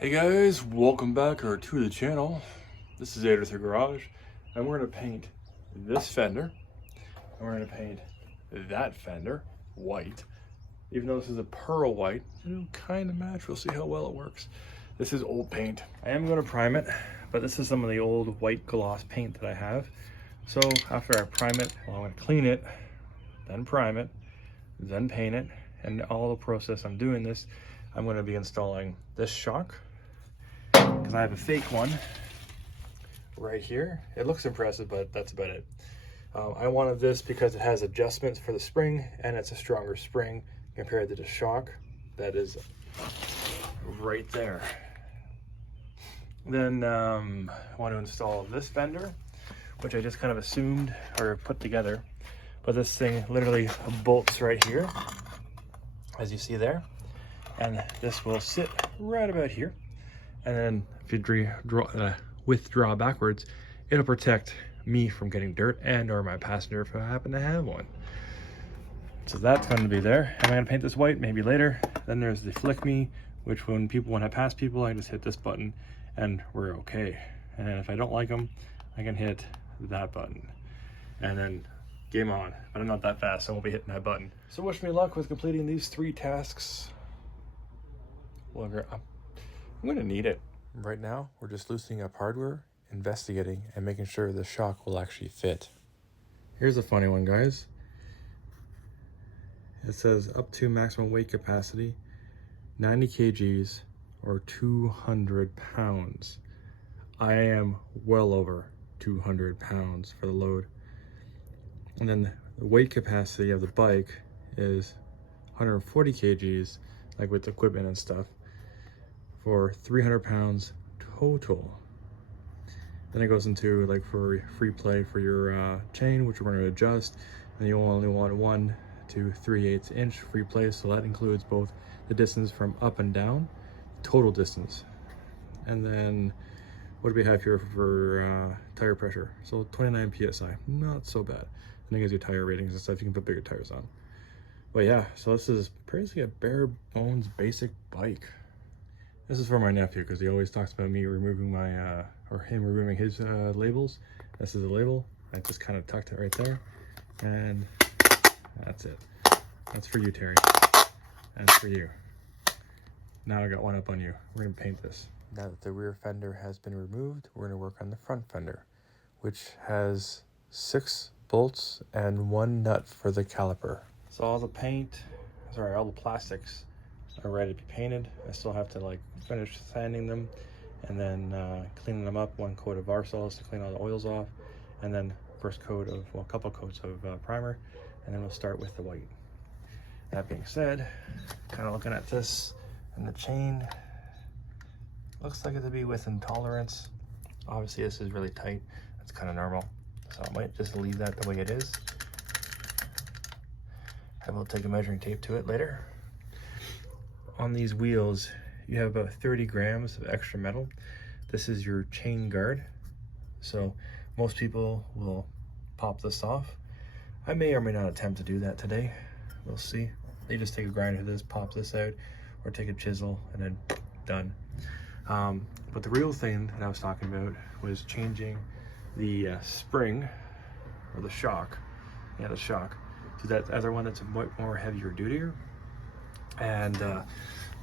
Hey guys, welcome back to the channel. This is the Garage, and we're gonna paint this fender, and we're gonna paint that fender white. Even though this is a pearl white, it'll kind of match. We'll see how well it works. This is old paint. I am gonna prime it, but this is some of the old white gloss paint that I have. So after I prime it, well, I'm gonna clean it, then prime it, then paint it, and all the process I'm doing this, I'm gonna be installing this shock, because I have a fake one right here. It looks impressive, but that's about it. I wanted this because it has adjustments for the spring, and it's a stronger spring compared to the shock that is right there. Then I want to install this fender, which I just kind of assumed or put together, but this thing literally bolts right here, as you see there, and this will sit right about here. And then if you withdraw backwards, it'll protect me from getting dirt and or my passenger if I happen to have one. So that's going to be there. Am I going to paint this white? Maybe later. Then there's the flick me, which when I pass people, I just hit this button and we're okay. And then if I don't like them, I can hit that button. And then game on. But I'm not that fast, so I won't be hitting that button. So wish me luck with completing these 3 tasks. I'm gonna need it. Right now, we're just loosening up hardware, investigating, and making sure the shock will actually fit. Here's a funny one, guys. It says up to maximum weight capacity, 90 kgs or 200 pounds. I am well over 200 pounds for the load. And then the weight capacity of the bike is 140 kgs, like with equipment and stuff, for 300 pounds total. Then it goes into like for free play for your chain, which we're going to adjust, and you only want 1 to 3/8 inch free play, so that includes both the distance from up and down, total distance. And then what do we have here for tire pressure? So 29 psi, not so bad. And it gives you tire ratings and stuff. You can put bigger tires on. But yeah, so this is basically a bare bones basic bike. This is for my nephew because he always talks about me removing my, or him removing his labels. This is a label. I just kind of tucked it right there. And that's it. That's for you, Terry. And for you. Now I got one up on you. We're going to paint this. Now that the rear fender has been removed, we're going to work on the front fender, which has 6 bolts and 1 nut for the caliper. So all the plastics are ready to be painted. I still have to like finish sanding them and then cleaning them up. 1 coat of Varsols to clean all the oils off, and then first coat of, well, a couple coats of primer, and then we'll start with the white. That being said, kind of looking at this and the chain, looks like it to be within tolerance. Obviously this is really tight. That's kind of normal, so I might just leave that the way it is. I will take a measuring tape to it later. On these wheels, you have about 30 grams of extra metal. This is your chain guard. So most people will pop this off. I may or may not attempt to do that today. We'll see. They just take a grinder to this, pop this out, or take a chisel and then done. But the real thing that I was talking about was changing the spring, or the shock. Yeah, the shock. To that other one that's a bit more heavier duty. And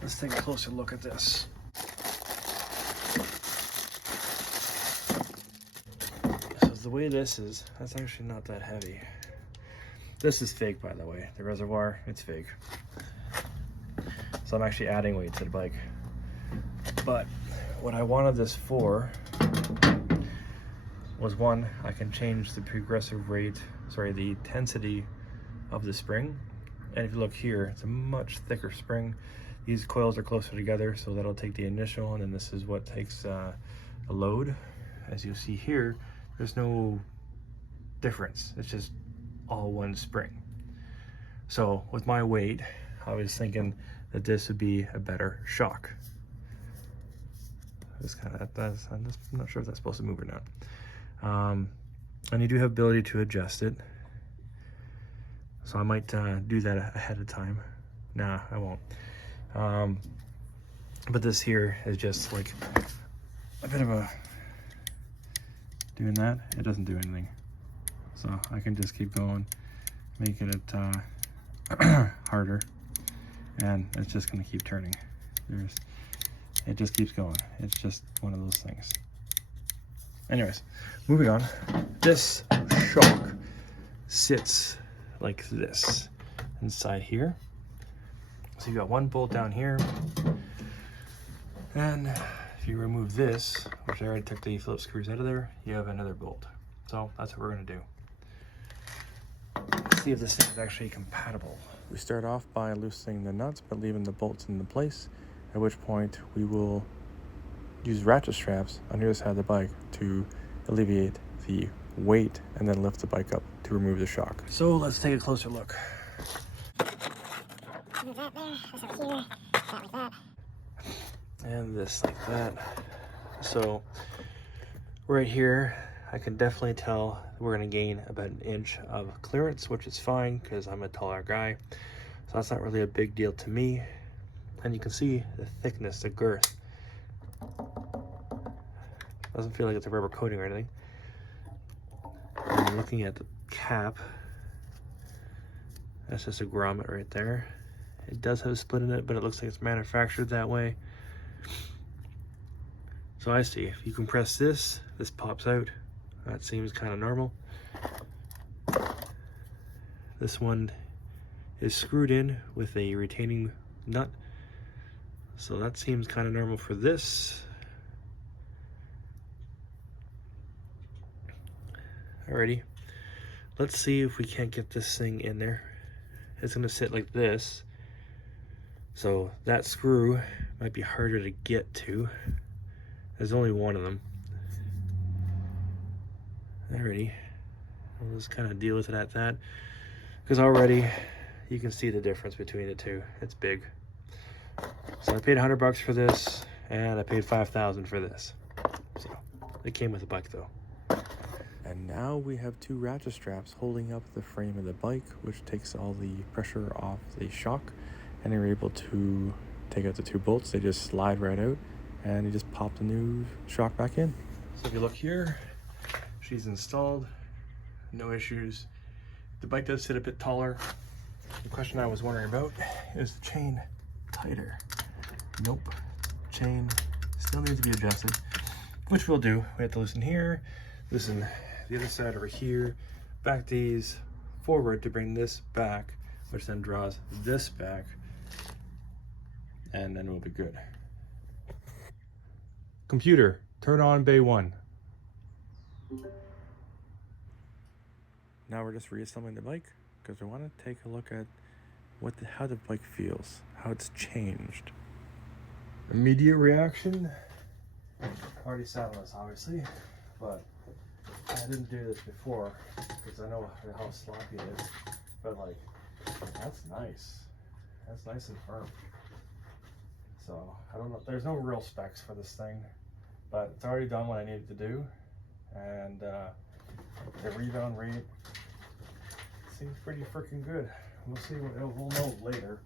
let's take a closer look at this. So the way this is, that's actually not that heavy. This is fake, by the way. The reservoir, it's fake. So I'm actually adding weight to the bike. But what I wanted this for was, 1, I can change the progressive rate, the intensity of the spring. And if you look here, it's a much thicker spring. These coils are closer together, so that'll take the initial, and then this is what takes a load. As you see here, there's no difference. It's just all 1 spring. So with my weight, I was thinking that this would be a better shock. I'm not sure if that's supposed to move or not. And you do have ability to adjust it. So I might do that ahead of time. Nah, I won't. But this here is just like a bit of a, doing that, it doesn't do anything. So I can just keep going, making it harder, and it's just gonna keep turning. It just keeps going. It's just one of those things. Anyways, moving on. This shock sits like this inside here. So you got one bolt down here, and if you remove this, which I already took the Phillips screws out of there, you have another bolt. So that's what we're gonna do. Let's see if this thing is actually compatible. We start off by loosening the nuts but leaving the bolts in the place, at which point we will use ratchet straps on the other side of the bike to alleviate the weight and then lift the bike up to remove the shock. So let's take a closer look. And this like that. So right here, I can definitely tell we're gonna gain about an inch of clearance, which is fine because I'm a taller guy. So that's not really a big deal to me. And you can see the thickness, the girth. Doesn't feel like it's a rubber coating or anything. And looking at the cap, that's just a grommet right there. It does have a split in it, but it looks like it's manufactured that way. So I see, if you compress this, this pops out. That seems kind of normal. This one is screwed in with a retaining nut. So that seems kind of normal for this. Alrighty, let's see if we can't get this thing in there. It's gonna sit like this. So that screw might be harder to get to. There's only one of them. Alrighty, we'll just kind of deal with it at that. Because already you can see the difference between the two. It's big. So I paid $100 for this, and I paid $5,000 for this. So it came with the bike though. And now we have two ratchet straps holding up the frame of the bike, which takes all the pressure off the shock, and you're able to take out the two bolts. They just slide right out, and you just pop the new shock back in. So if you look here, she's installed, no issues. The bike does sit a bit taller. The question I was wondering about is the chain tighter? Nope, chain still needs to be adjusted, which we'll do. We have to loosen here, loosen the other side over here, back these forward to bring this back, which then draws this back, and then we'll be good. Computer, turn on bay 1. Now we're just reassembling the bike because we want to take a look at how the bike feels, how it's changed. Immediate reaction, already sat on this obviously, but I didn't do this before because I know how sloppy it is, but like, that's nice. That's nice and firm. So I don't know, there's no real specs for this thing, but it's already done what I needed to do. And the rebound rate seems pretty freaking good. We'll see, we'll know later.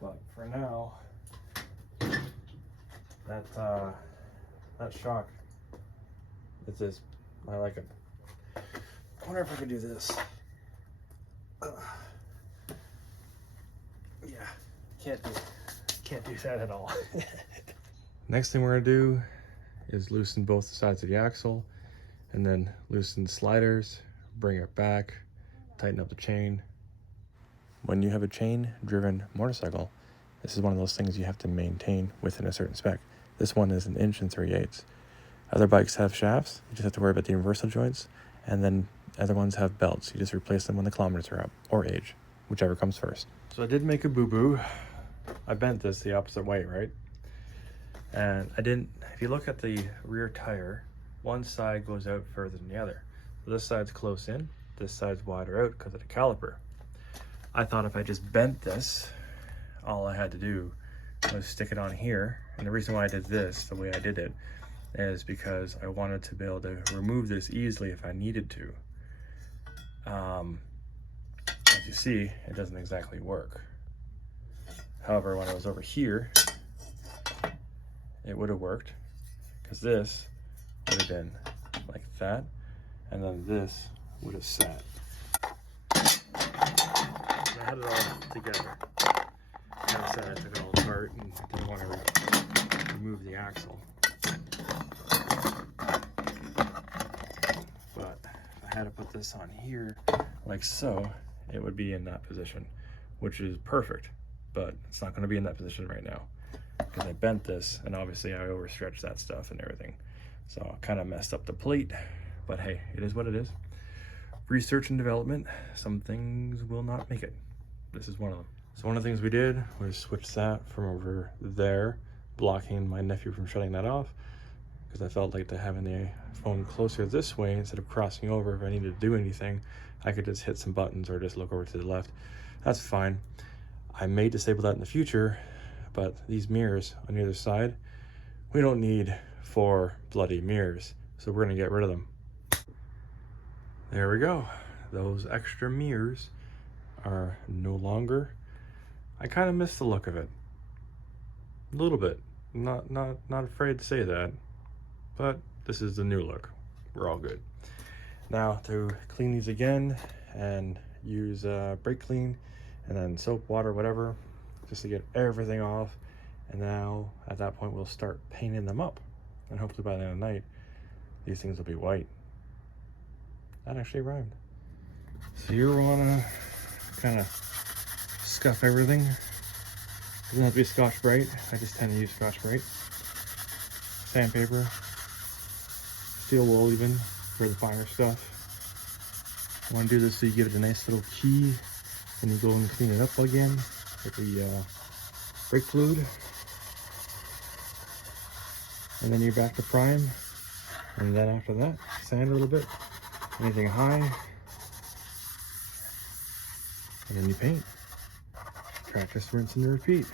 But for now, that shock, it's just, I like it. I wonder if I could do this. Yeah, can't do that at all. Next thing we're gonna do is loosen both sides of the axle, and then loosen the sliders, bring it back, tighten up the chain. When you have a chain-driven motorcycle, this is one of those things you have to maintain within a certain spec. This one is 1 inch and 3/8. Other bikes have shafts, you just have to worry about the universal joints, and then other ones have belts. You just replace them when the kilometers are up, or age, whichever comes first. So I did make a boo-boo. I bent this the opposite way, right? And I didn't, if you look at the rear tire, one side goes out further than the other. So this side's close in, this side's wider out because of the caliper. I thought if I just bent this, all I had to do was stick it on here. And the reason why I did this the way I did it is because I wanted to be able to remove this easily if I needed to. As you see, it doesn't exactly work. However, when I was over here, it would have worked, because this would have been like that, and then this would have sat. I had it all together. Like I said, I took it all apart and didn't want to remove the axle. But if I had to put this on here like so, it would be in that position, which is perfect, but it's not going to be in that position right now because I bent this, and obviously I overstretched that stuff and everything. So I kind of messed up the plate, but hey, it is what it is. Research and development, some things will not make it. This is one of them. So one of the things we did was switch that from over there, blocking my nephew from shutting that off, because I felt like having the phone closer this way instead of crossing over. If I needed to do anything, I could just hit some buttons or just look over to the left. That's fine. I may disable that in the future, but these mirrors on the other side, we don't need 4 bloody mirrors, so we're gonna get rid of them. There we go. Those extra mirrors are no longer. I kind of miss the look of it. A little bit. Not afraid to say that, but this is the new look. We're all good. Now to clean these again and use brake clean and then soap, water, whatever, just to get everything off. And now at that point we'll start painting them up, and hopefully by the end of the night these things will be white. That actually rhymed. So you want to kind of scuff everything. Doesn't have to be Scotch Brite. I just tend to use Scotch Brite. Sandpaper, steel wool even for the finer stuff. I want to do this so you give it a nice little key and you go and clean it up again with the brake fluid. And then you're back to prime. And then after that, sand a little bit. Anything high. And then you paint. Practice, rinse, and repeat.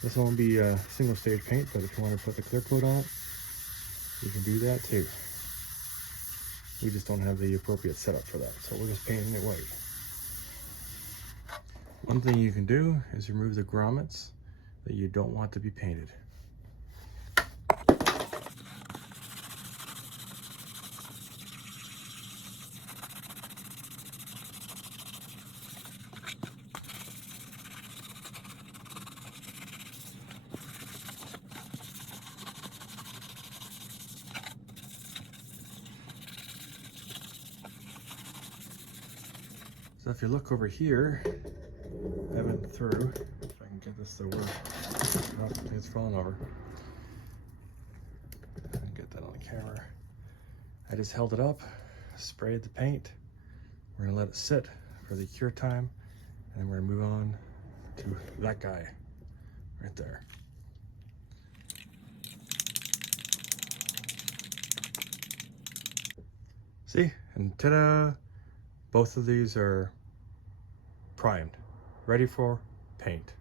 This won't be a single stage paint, but if you want to put the clear coat on it, you can do that too. We just don't have the appropriate setup for that, so we're just painting it white. One thing you can do is remove the grommets that you don't want to be painted. So if you look over here, I went through, if I can get this to work. Oh, it's falling over. I can get that on the camera. I just held it up, sprayed the paint. We're gonna let it sit for the cure time, and then we're gonna move on to that guy right there. See, and ta-da! Both of these are primed, ready for paint.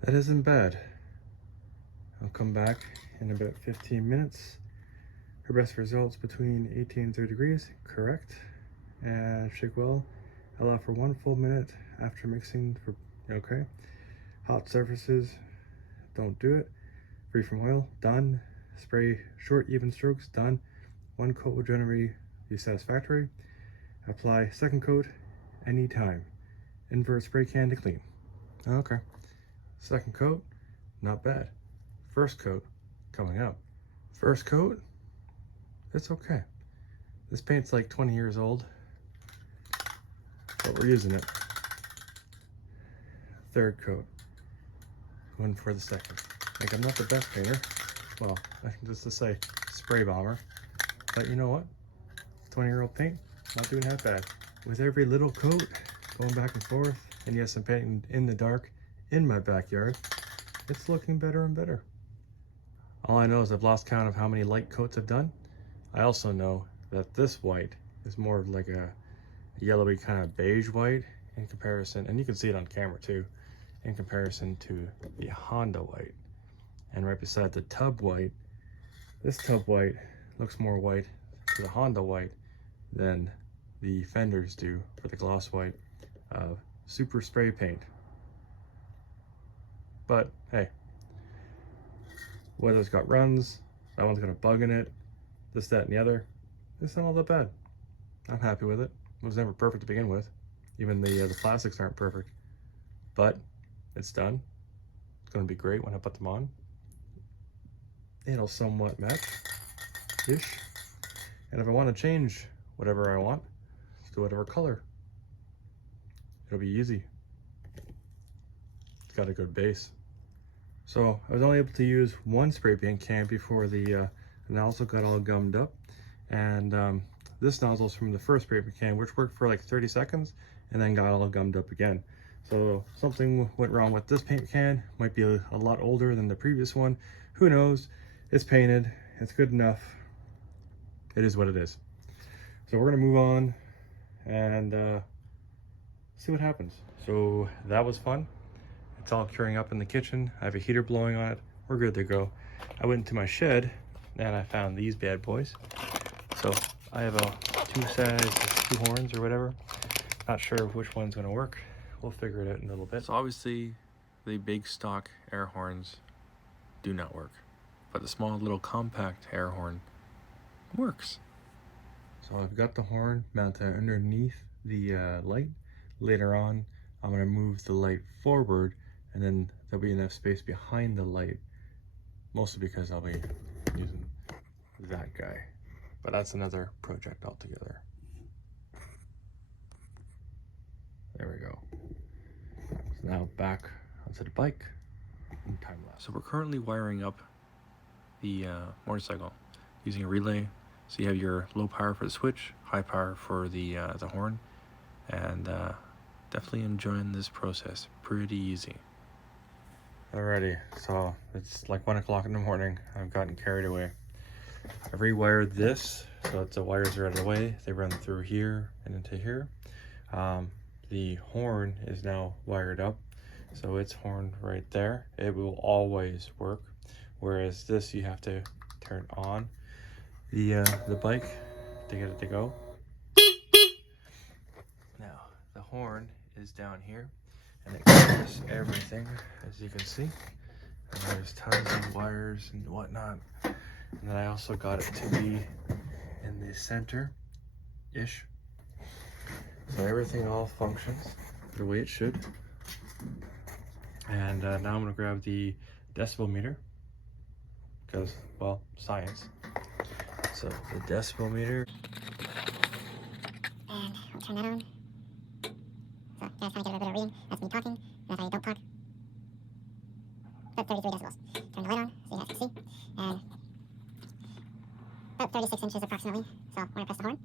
That isn't bad. I'll come back in about 15 minutes. Her best results between 18 and 30 degrees, correct. And shake well. Allow for 1 full minute after mixing for, okay. Hot surfaces, don't do it. Free from oil, done. Spray short, even strokes, done. 1 coat will generally be satisfactory. Apply 2nd coat anytime. Invert spray can to clean. Okay. 2nd coat, not bad. 1st coat, coming up. 1st coat, it's okay. This paint's like 20 years old, but we're using it. 3rd coat, going for the 2nd. Like, I'm not the best painter. Well, just to say, spray bomber. But you know what? 20-year-old paint, not doing half bad. With every little coat, going back and forth, and yes, I'm painting in the dark in my backyard, it's looking better and better. All I know is I've lost count of how many light coats I've done. I also know that this white is more of like a yellowy kind of beige white in comparison, and you can see it on camera too, in comparison to the Honda white. And right beside the tub white, this tub white looks more white to the Honda white than the Fenders do for the gloss white of super spray paint. But hey, weather's got runs, that one's got a bug in it, this, that, and the other. It's not all that bad. I'm happy with it. It was never perfect to begin with. Even the plastics aren't perfect. But it's done. It's going to be great when I put them on. It'll somewhat match-ish. And if I want to change whatever I want, just do whatever color. It'll be easy. It's got a good base. So I was only able to use one spray paint can before the nozzle got all gummed up. And this nozzle's from the first spray paint can, which worked for like 30 seconds and then got all gummed up again. So something went wrong with this paint can. Might be a lot older than the previous one. Who knows? It's painted. It's good enough. It is what it is. So we're gonna move on and see what happens. So that was fun. It's all curing up in the kitchen. I have a heater blowing on it. We're good to go. I went into my shed and I found these bad boys. So I have a two horns or whatever. Not sure which one's gonna work. We'll figure it out in a little bit. So obviously the big stock air horns do not work, but the small little compact air horn works. So I've got the horn mounted underneath the light. Later on, I'm gonna move the light forward and then there'll be enough space behind the light, mostly because I'll be using that guy. But that's another project altogether. There we go. So now back onto the bike and time lapse. So we're currently wiring up the motorcycle using a relay. So you have your low power for the switch, high power for the horn, and definitely enjoying this process. Pretty easy. Alrighty, so it's like 1 o'clock in the morning. I've gotten carried away. I've rewired this, so the wires are out of the way. They run through here and into here. The horn is now wired up, so it's horned right there. It will always work, whereas this you have to turn on the bike to get it to go. Now the horn is down here, and it covers everything, as you can see. And there's tons of wires and whatnot. And then I also got it to be in the center-ish. So everything all functions the way it should. And now I'm gonna grab the decibel meter, because, well, science. So the decibel meter. And I'll turn that on. So guys, kind of get a bit of reading. That's me talking, that's how you don't talk. About 33 decibels. Turn the light on so you guys can see. And about 36 inches approximately. So when I press the horn.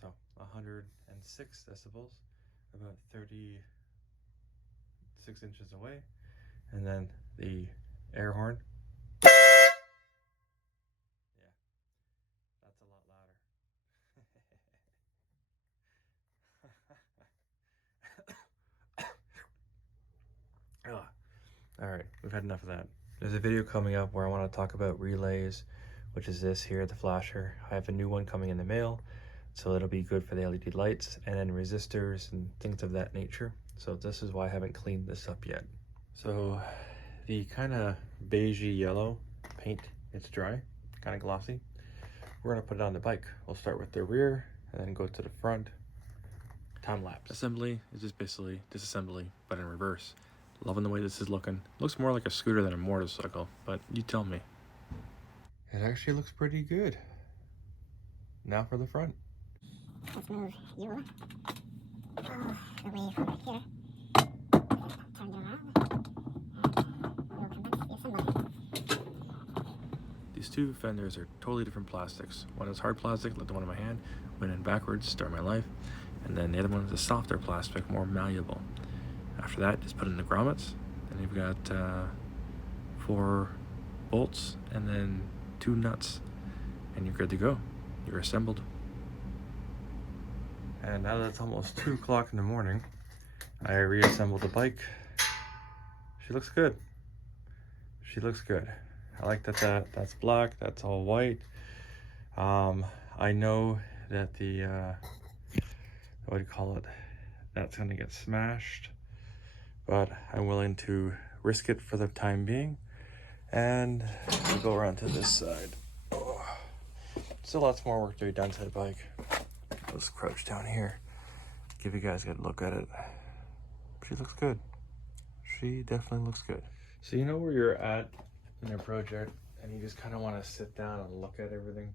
So 106 decibels, about 36 inches away. And then the air horn. Yeah, that's a lot louder. All right, we've had enough of that. There's a video coming up where I want to talk about relays, which is this here, the flasher. I have a new one coming in the mail, so it'll be good for the LED lights, and then resistors and things of that nature. So this is why I haven't cleaned this up yet. So the kind of beigey yellow paint, it's dry, kind of glossy. We're gonna put it on the bike. We'll start with the rear and then go to the front. Time lapse. Assembly is just basically disassembly, but in reverse. Loving the way this is looking. Looks more like a scooter than a motorcycle, but you tell me. It actually looks pretty good. Now for the front. Let's move you away from here. Turn it around. And we'll commence the assembly. These two fenders are totally different plastics. One is hard plastic, like the one in my hand, went in backwards, start my life. And then the other one is a softer plastic, more malleable. After that, just put in the grommets, and you've got 4 bolts and then 2 nuts, and you're good to go. You're assembled. And now that it's almost 2 o'clock in the morning, I reassembled the bike. She looks good. She looks good. I like that that's black, that's all white. I know that the what do you call it, that's gonna get smashed, but I'm willing to risk it for the time being. And we'll go around to this side. Oh, still lots more work to be done to the bike. Let's crouch down here, give you guys a good look at it. She looks good. She definitely looks good. So you know where you're at in your project and you just kind of want to sit down and look at everything,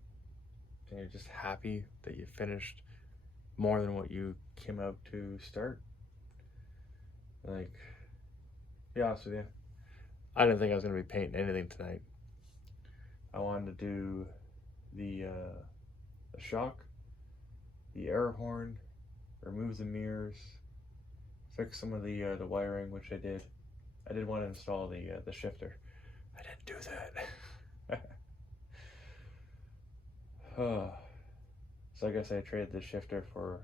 and you're just happy that you finished more than what you came out to start? Like, to be honest with you, I didn't think I was going to be painting anything tonight. I wanted to do the shock, the air horn, remove the mirrors, fix some of the wiring, which I did. I did want to install the shifter. I didn't do that. So I guess I traded the shifter for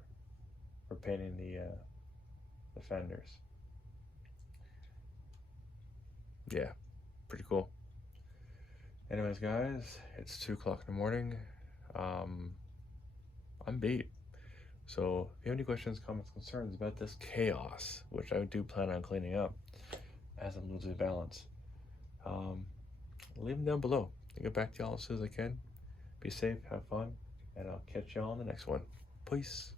painting the fenders. Yeah, pretty cool. Anyways, guys, it's 2 o'clock in the morning. I'm beat. So if you have any questions, comments, concerns about this chaos, which I do plan on cleaning up as I'm losing balance, leave them down below. I'll get back to y'all as soon as I can. Be safe, have fun, and I'll catch y'all on the next one. Peace.